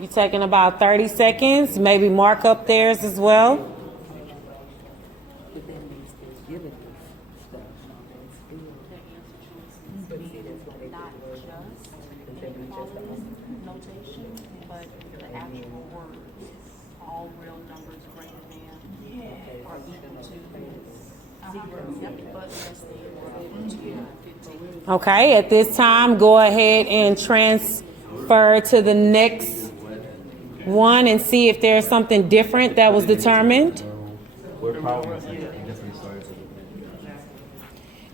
You taking about 30 seconds, maybe mark up theirs as well. Notation, but the actual words, all real numbers greater than or equal to 0, but less than or equal to 15. Okay, at this time, go ahead and transfer to the next one and see if there's something different that was determined.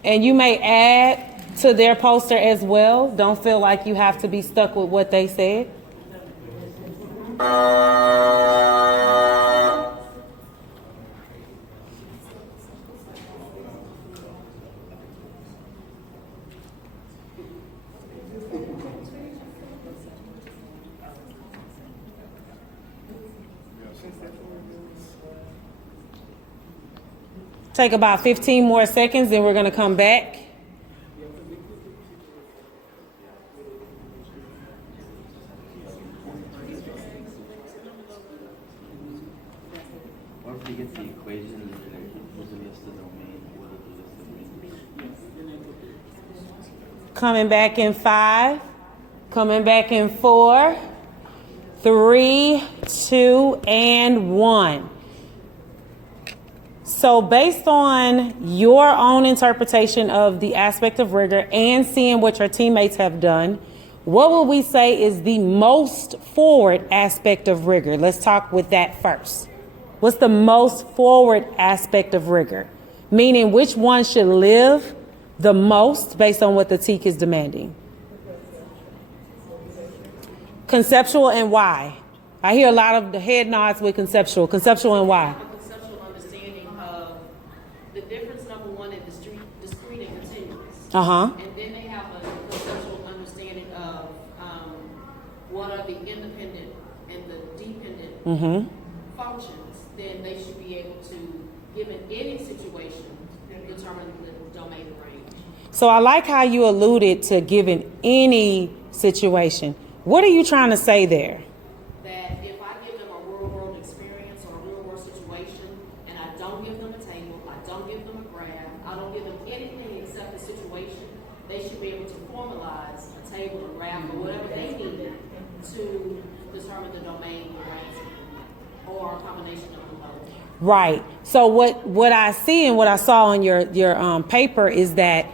And you may add to their poster as well. Don't feel like you have to be stuck with what they said. Take about 15 more seconds, then we're going to come back. Once we get the equation, we'll list the domain. Coming back in 5, coming back in 4, 3, 2, and 1. So based on your own interpretation of the aspect of rigor and seeing what your teammates have done, what would we say is the most forward aspect of rigor? Let's talk with that first. What's the most forward aspect of rigor? Meaning which one should live the most based on what the TEAC is demanding? Conceptual and why? I hear a lot of the head nods with conceptual. Conceptual and why? The difference, number one, in discrete and continuous. Uh-huh. And then they have a conceptual understanding of what are the independent and the dependent functions. Then they should be able to, given any situation, determine the domain range. So I like how you alluded to given any situation. What are you trying to say there? That if I give them a real world experience or a real world situation, and I don't give them a table, I don't give them a graph, I don't give them anything except the situation, they should be able to formalize a table, a graph, or whatever they need to determine the domain range or a combination of them both. Right. So what I see and what I saw on your paper is that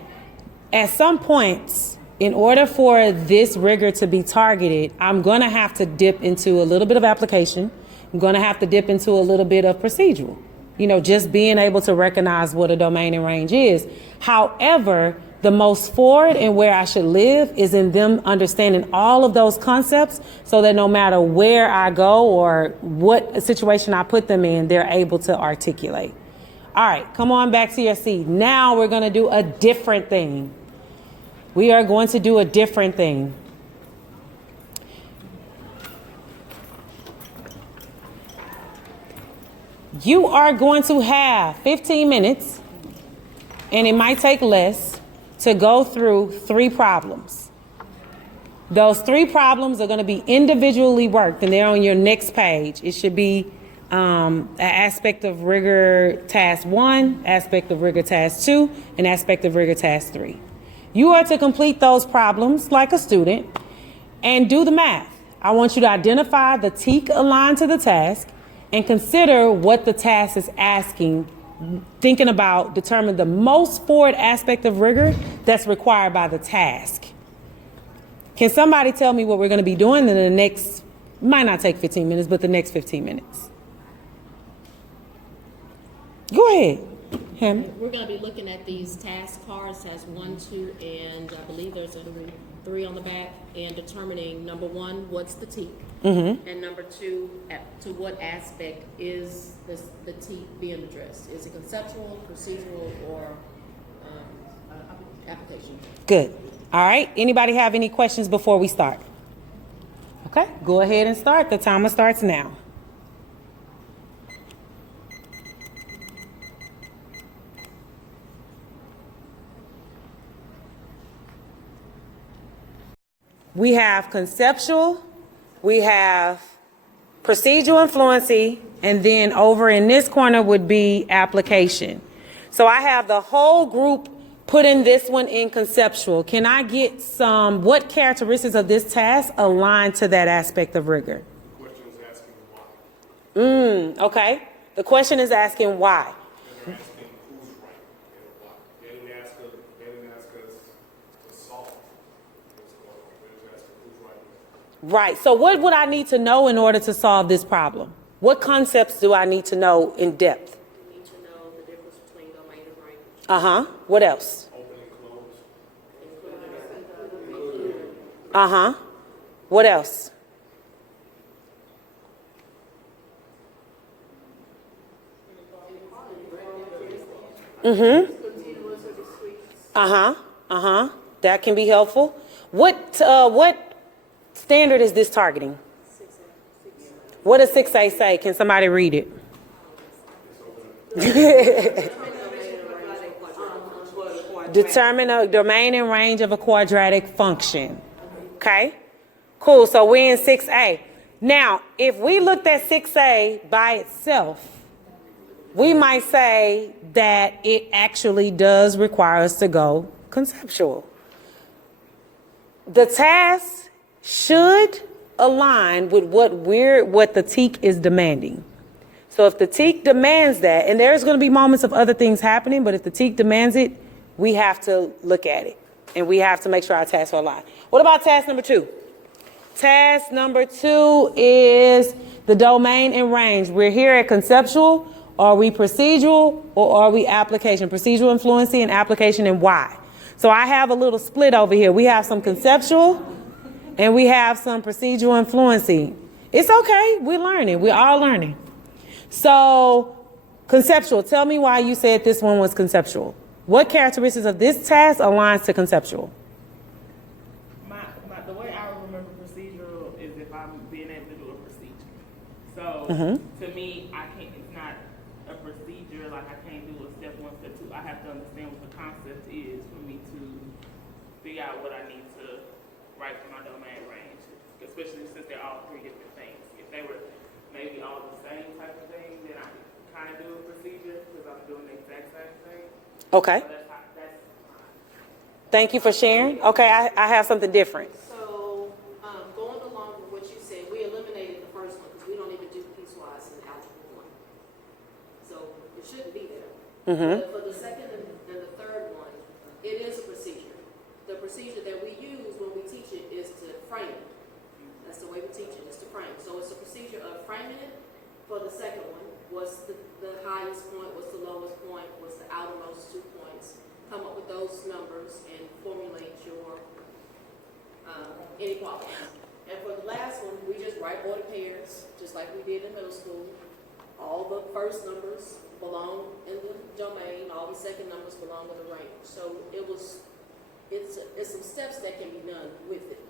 at some points, in order for this rigor to be targeted, I'm going to have to dip into a little bit of application. I'm going to have to dip into a little bit of procedural. You know, just being able to recognize what a domain and range is. However, the most forward and where I should live is in them understanding all of those concepts so that no matter where I go or what situation I put them in, they're able to articulate. All right, come on back to your seat. Now we're going to do a different thing. We are going to do a different thing. You are going to have 15 minutes, and it might take less, to go through 3 problems. Those 3 problems are going to be individually worked, and they're on your next page. It should be an aspect of rigor task 1, aspect of rigor task 2, and aspect of rigor task 3. You are to complete those problems like a student and do the math. I want you to identify the TEAC aligned to the task and consider what the task is asking, thinking about determine the most forward aspect of rigor that's required by the task. Can somebody tell me what we're going to be doing in the next, might not take 15 minutes, but the next 15 minutes? Go ahead. We're going to be looking at these task cards, task 1, 2, and I believe there's a 3 on the back, and determining, number 1, what's the TEAC, and number 2, to what aspect is the TEAC being addressed. Is it conceptual, procedural, or application? Good. All right. Anybody have any questions before we start? Okay. Go ahead and start. The timer starts now. We have conceptual, we have procedural and fluency, and then over in this corner would be application. So I have the whole group putting this one in conceptual. Can I get what characteristics of this task align to that aspect of rigor? The question is asking why. Okay. The question is asking why. And they're asking who's right and why. They didn't ask us to solve what's going on. They're just asking who's right. Right. So what would I need to know in order to solve this problem? What concepts do I need to know in depth? You need to know the difference between domain and range. Uh-huh. What else? Open and close. Uh-huh. What else? Mm-hmm. Uh-huh. Uh-huh. That can be helpful. What standard is this targeting? What does 6A say? Can somebody read it? Determine a domain and range of a quadratic function. Okay? Cool. So we're in 6A. Now, if we looked at 6A by itself, we might say that it actually does require us to go conceptual. The task should align with what the TEAC is demanding. So if the TEAC demands that, and there's going to be moments of other things happening, but if the TEAC demands it, we have to look at it, and we have to make sure our tasks are aligned. What about task number 2? Task number 2 is the domain and range. We're here at conceptual. Are we procedural, or are we application? Procedural and fluency, and application, and why? So I have a little split over here. We have some conceptual, and we have some procedural and fluency. It's okay. We're learning. We're all learning. So conceptual. Tell me why you said this one was conceptual. What characteristics of this task aligns to conceptual? The way I remember procedural is if I'm being able to do a procedure. So to me, it's not a procedure, like I can't do a step 1, step 2. I have to understand what the concept is for me to figure out what I need to write for my domain range, especially since they're all 3 different things. If they were maybe all the same type of thing, then I could kind of do a procedure because I'm doing the exact same thing. Okay. So that's Thank you for sharing. Okay, I have something different. So, going along with what you said, we eliminated the first one because we don't even do piecewise in algebra 1. So it shouldn't be there. But for the second and the third one, it is a procedure. The procedure that we use when we teach it is to frame it. That's the way we teach it, is to frame. So it's a procedure of framing it. For the second one, what's the highest point, what's the lowest point, what's the outermost 2 points. Come up with those numbers and formulate your inequalities. And for the last one, we just write order pairs, just like we did in middle school. All the first numbers belong in the domain, all the second numbers belong in the range. So it's some steps that can be done with it.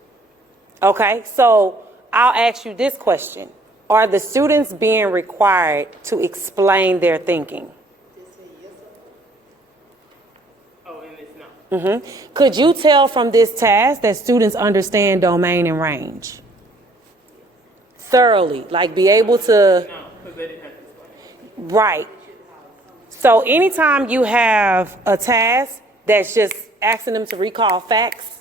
Okay, so I'll ask you this question. Are the students being required to explain their thinking? oh, and it's not. Could you tell from this task that students understand domain and range? Thoroughly, like be able to, No, because they didn't have to explain. right. So anytime you have a task that's just asking them to recall facts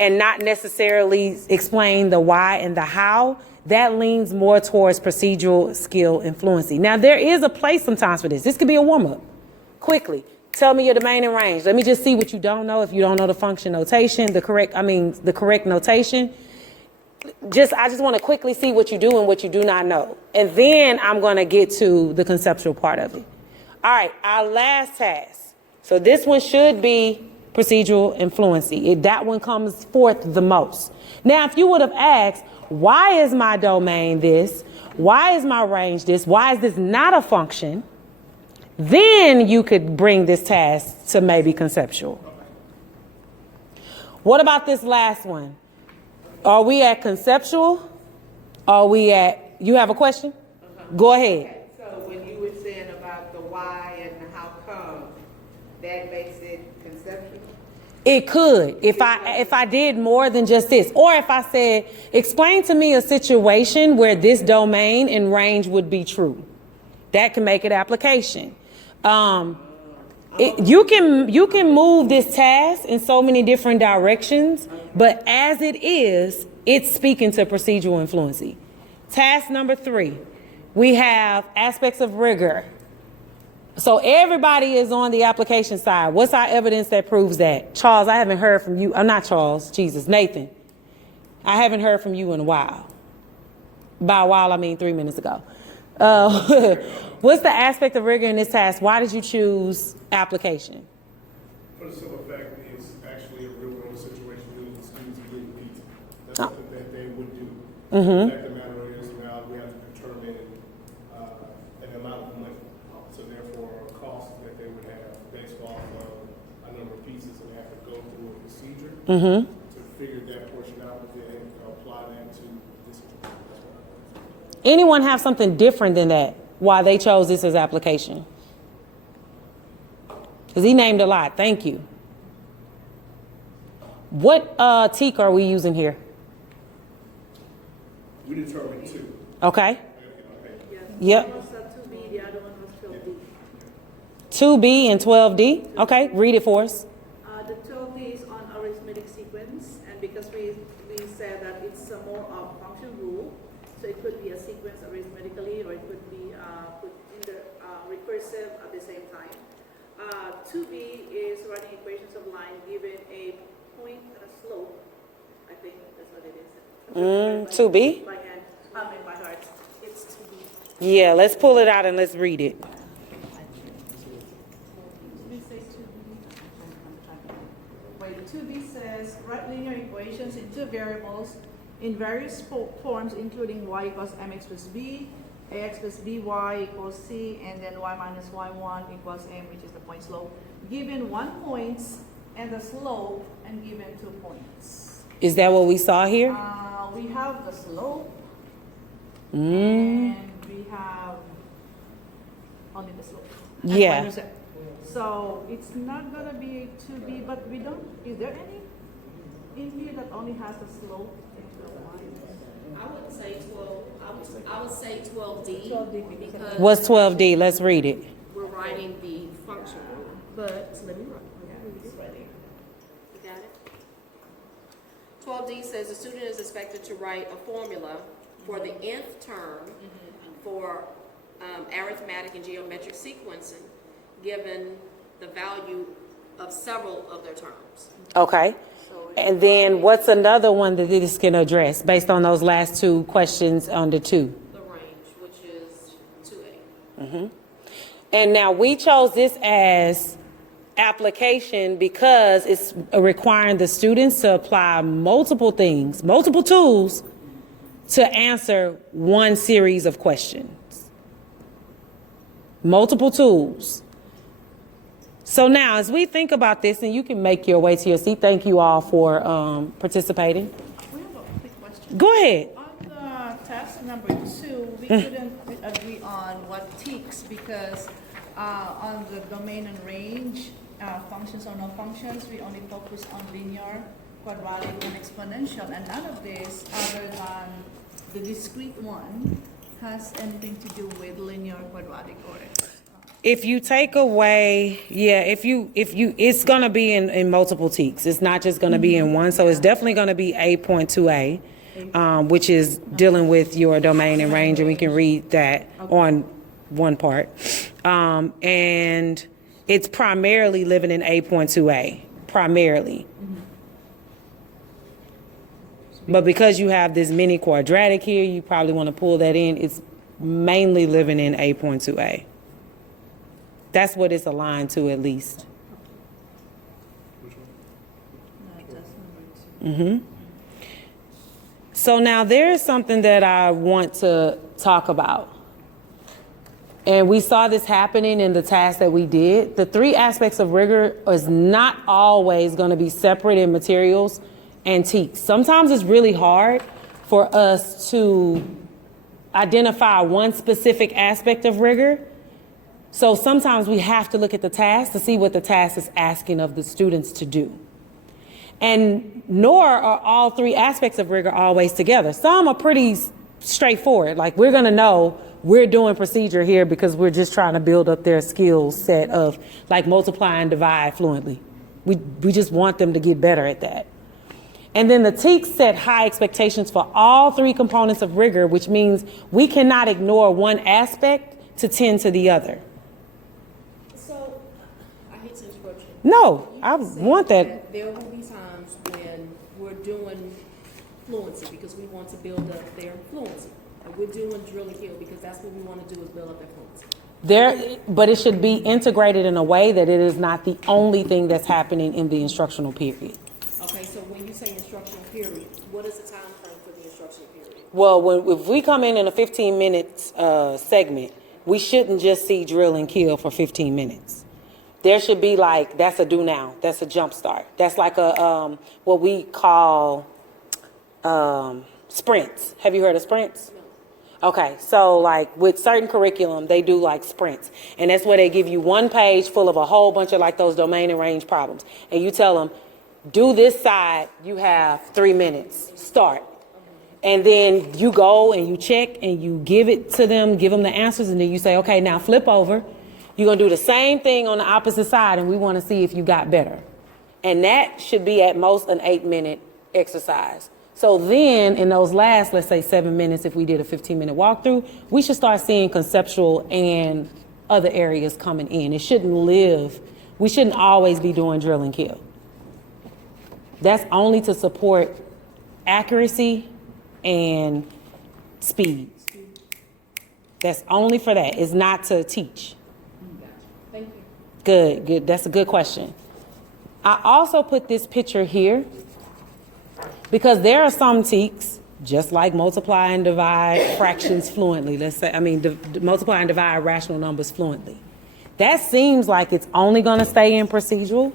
and not necessarily explain the why and the how, that leans more towards procedural skill and fluency. Now, there is a place sometimes for this. This could be a warm-up. Quickly, tell me your domain and range. Let me just see what you don't know. If you don't know the function notation, the correct notation. I just want to quickly see what you do and what you do not know. And then I'm going to get to the conceptual part of it. All right, our last task. So this one should be procedural and fluency. That one comes forth the most. Now, if you would have asked, why is my domain this? Why is my range this? Why is this not a function? Then you could bring this task to maybe conceptual. What about this last one? Are we at conceptual? You have a question? Go ahead. So when you were saying about the why and the how come, that makes it conceptual? It could, if I did more than just this, or if I said, explain to me a situation where this domain and range would be true. That can make it application. You can move this task in so many different directions, but as it is, it's speaking to procedural influency. Task number 3, we have aspects of rigor. So everybody is on the application side. What's our evidence that proves that? Charles, I haven't heard from you. I'm not Charles, Jesus, Nathan. I haven't heard from you in a while. By a while, I mean 3 minutes ago. What's the aspect of rigor in this task? Why did you choose application? For the simple fact, it's actually a real world situation dealing with students getting pizza. That's something that they would do. The fact of the matter is now we have to determine an amount of money. So therefore, a cost that they would have based off of a number of pieces, and they have to go through a procedure to figure that portion out, but then apply that to this. Anyone have something different than that? Why they chose this as application? Because he named a lot. Thank you. What TEK are we using here? We determined 2. Okay. Yes. Yep. One was 2B, the other one was 12D. 2B and 12D. Okay, read it for us. The 12D is on arithmetic sequence, and because we said that it's a more of function rule, so it could be a sequence arithmetically, or it could be put in the recursive at the same time. 2B is writing equations of line given a point and a slope. I think that's what it is. 2B? By hand, by heart. It's 2B. Yeah, let's pull it out and let's read it. We say 2B. Wait, 2B says write linear equations in 2 variables in various forms, including y equals mx plus b, ax plus by equals c, and then y minus y1 equals m, which is the point slope, given 1 point and the slope, and given 2 points. Is that what we saw here? We have the slope, and we have only the slope. And Yeah. minus it. So it's not gonna be 2b, but we don't, is there any in here that only has the slope and the y? I wouldn't say 12, I would say 12D. 12D because because What's 12D? Let's read it. we're writing the function rule. But, let me write. it's right there. You got it? 12D says the student is expected to write a formula for the nth term for arithmetic and geometric sequencing, given the value of several of their terms. Okay. And then what's another one that this can address based on those last 2 questions under 2? The range, which is 2A. And now we chose this as application because it's requiring the students to apply multiple things, multiple tools to answer one series of questions. Multiple tools. So now, as we think about this, and you can make your way to your seat, thank you all for participating. We have a quick question. Go ahead. On the task number 2, we couldn't agree on what ticks because on the domain and range, functions or no functions, we only focus on linear, quadratic, and exponential, and none of this, other than the discrete one, has anything to do with linear, quadratic, or If you take away, it's gonna be in multiple TEKs. It's not just gonna be in one, so it's definitely gonna be 8.2A, which is dealing with your domain and range, and we can read that on one part. And it's primarily living in 8.2A, primarily. But because you have this mini quadratic here, you probably wanna pull that in. It's mainly living in 8.2A. That's what it's aligned to, at least. So now there is something that I want to talk about. And we saw this happening in the task that we did. The 3 aspects of rigor is not always going to be separate in materials and TEKs. Sometimes it's really hard for us to identify one specific aspect of rigor. So sometimes we have to look at the task to see what the task is asking of the students to do. And nor are all three aspects of rigor always together. Some are pretty straightforward. Like, we're going to know we're doing procedure here because we're just trying to build up their skill set of like multiply and divide fluently. We just want them to get better at that. And then the TEACs set high expectations for all three components of rigor, which means we cannot ignore one aspect to tend to the other. So, I hate to interrupt you. No, You I said want that. there will be times when we're doing fluency because we want to build up their fluency. And we're doing drill and kill because that's what we want to do is build up their fluency. But it should be integrated in a way that it is not the only thing that's happening in the instructional period. Okay, so when you say instructional period, what is the time frame for the instructional period? Well, if we come in a 15 minutes segment, we shouldn't just see drill and kill for 15 minutes. There should be like, that's a do now, that's a jump start. That's like a, what we call sprints. Have you heard of sprints? Okay, so like with certain curriculum, they do like sprints. And that's where they give you one page full of a whole bunch of like those domain and range problems. And you tell them, do this side, you have 3 minutes, start. And then you go and you check and you give it to them, give them the answers, and then you say, okay, now flip over. You're going to do the same thing on the opposite side, and we want to see if you got better. And that should be at most an 8-minute exercise. So then in those last, let's say 7 minutes, if we did a 15-minute walkthrough, we should start seeing conceptual and other areas coming in. It shouldn't we shouldn't always be doing drill and kill. That's only to support accuracy and speed. That's only for that. It's not to teach. Thank you. Good. That's a good question. I also put this picture here because there are some TEACs, just like multiply and divide fractions fluently. Multiply and divide rational numbers fluently. That seems like it's only going to stay in procedural.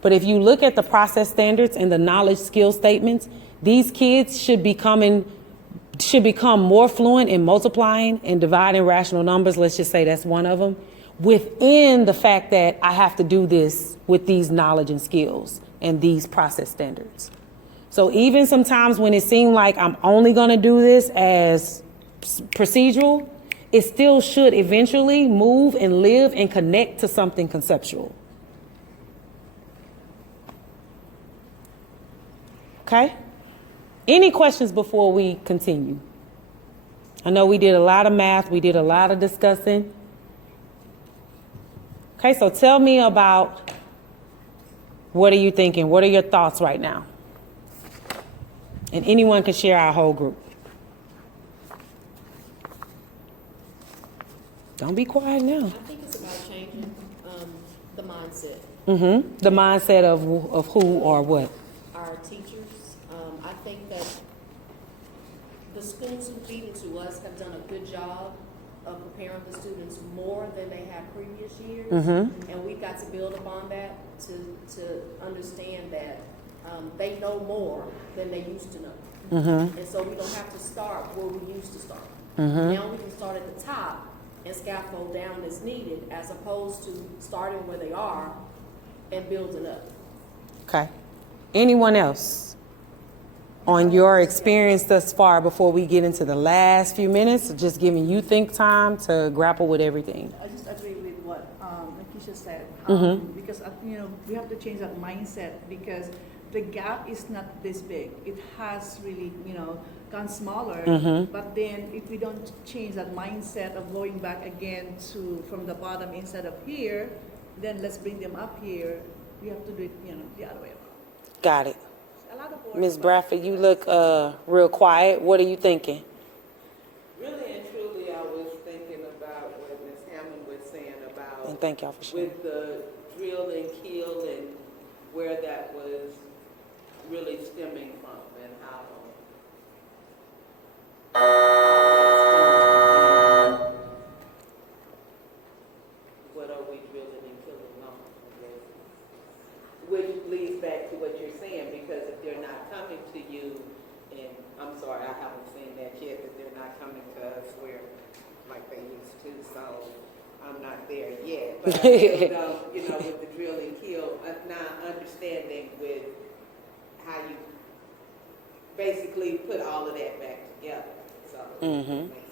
But if you look at the process standards and the knowledge skill statements, these kids should become more fluent in multiplying and dividing rational numbers. Let's just say that's one of them, within the fact that I have to do this with these knowledge and skills and these process standards. So even sometimes when it seems like I'm only going to do this as procedural, it still should eventually move and live and connect to something conceptual. Okay? Any questions before we continue? I know we did a lot of math. We did a lot of discussing. Okay, so tell me about what are you thinking? What are your thoughts right now? And anyone can share, our whole group. Don't be quiet now. I think it's about changing the mindset. The mindset of who or what? Our teachers. I think that the schools who feed into us have done a good job of preparing the students more than they have previous years. And we've got to build upon that to understand that they know more than they used to know. And so we don't have to start where we used to start. Now we can start at the top and scaffold down as needed, as opposed to starting where they are and building up. Okay. Anyone else on your experience thus far before we get into the last few minutes, just giving you think time to grapple with everything? I just agree with what Nakisha said, because we have to change that mindset, because the gap is not this big. It has really gone smaller. But then if we don't change that mindset of going back again to from the bottom instead of here, then let's bring them up here. We have to do it the other way around. Got it. A lot of work, Ms. Bradford, you look real quiet. What are you thinking? Really and truly, I was thinking about what Ms. Hammond was saying about And thank y'all for sharing. with the drill and kill and where that was really stemming from and how what are we drilling and killing on? Which leads back to what you're saying, because if they're not coming to you, and I'm sorry, I haven't seen that yet, that they're not coming to us where, like they used to, so I'm not there yet. But I feel, with the drill and kill, now understanding with basically put all of that back together, so. Mm-hmm. It makes sense.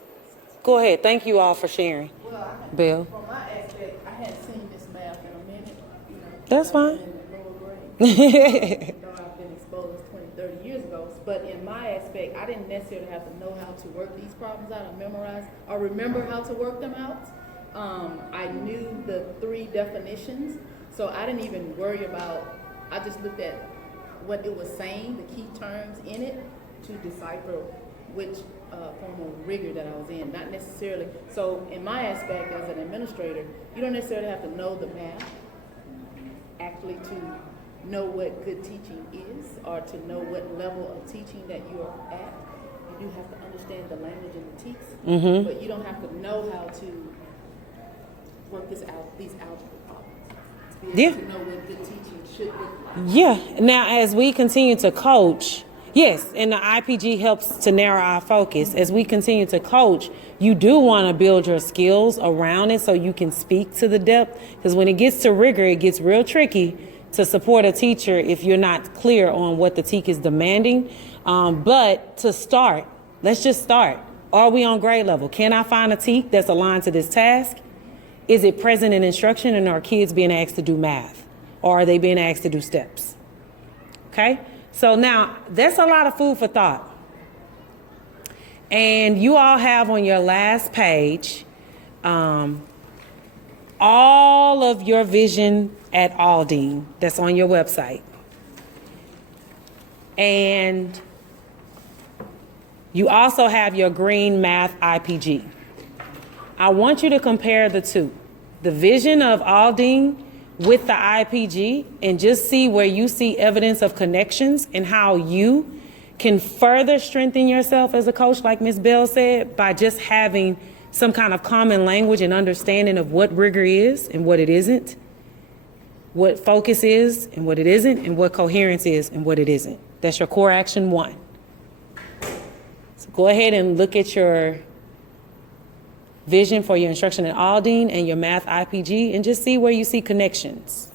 Go ahead. Thank you all for sharing. Well, Bill. from my aspect, I hadn't seen this math in a minute, you know. That's I've fine. been in the lower grade. Though I've been exposed 20, 30 years ago. But in my aspect, I didn't necessarily have to know how to work these problems out or memorize or remember how to work them out. I knew the 3 definitions, so I didn't even worry about, I just looked at what it was saying, the key terms in it, to decipher which form of rigor that I was in, not necessarily. So in my aspect as an administrator, you don't necessarily have to know the math actually to know what good teaching is or to know what level of teaching that you're at. You do have to understand the language and the teaks, but you don't have to know how to work these algebra problems to be able to know what good teaching should look like. Yeah. Now, as we continue to coach, yes, and the IPG helps to narrow our focus. As we continue to coach, you do want to build your skills around it so you can speak to the depth. Because when it gets to rigor, it gets real tricky to support a teacher if you're not clear on what the TEK is demanding. But to start, let's just start. Are we on grade level? Can I find a TEK that's aligned to this task? Is it present in instruction, and are kids being asked to do math? Or are they being asked to do steps? Okay? So now, that's a lot of food for thought. And you all have on your last page all of your vision at Aldine that's on your website. And you also have your green math IPG. I want you to compare the two, the vision of Aldine with the IPG, and just see where you see evidence of connections and how you can further strengthen yourself as a coach, like Ms. Bell said, by just having some kind of common language and understanding of what rigor is and what it isn't, what focus is and what it isn't, and what coherence is and what it isn't. That's your core action 1. So go ahead and look at your vision for your instruction at Aldine and your math IPG and just see where you see connections.